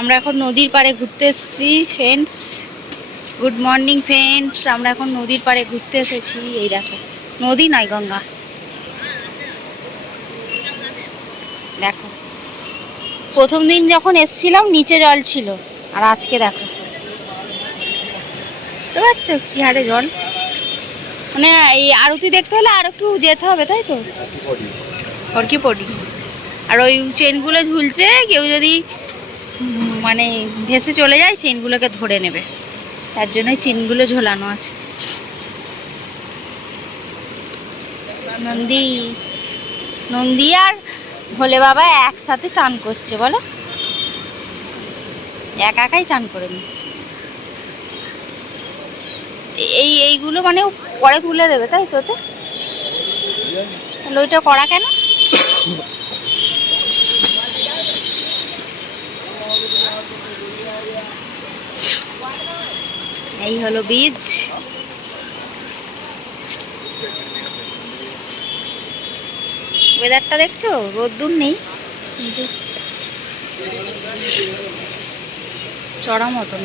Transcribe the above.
আমরা এখন নদীর পাড়ে ঘুরতে এসেছি ফ্রেন্ডস। গুড মর্নিং ফ্রেন্ডস, আমরা এখন নদীর পাড়ে ঘুরতে এসেছি। এই দেখো, নদী নয় গঙ্গা। দেখো, প্রথম দিন যখন এসছিলাম নিচে জল ছিল, আর আজকে দেখো, বুঝতে পারছো কি হারে জল। মানে এই আরতি দেখতে হলে আর একটু যেতে হবে, তাই তো? হরকি পড়ি। আর ওই চেনগুলো ঝুলছে, কেউ যদি মানে ভেসে চলে যায় চেনগুলোকে ধরে নেবে, তার জন্যই চেনগুলো ঝোলানো আছে। নন্দী নন্দী আর ভোলে বাবা একসাথে চান করছে, বলো, একা একাই চান করে নিচ্ছে। এইগুলো মানে পরে তুলে দেবে, তাই তো? তাহলে ওইটা করা কেন? এই হলো বীজ। ওয়েদারটা দেখছো, রোদ্দুর নেই কিন্তু চড়া মতন।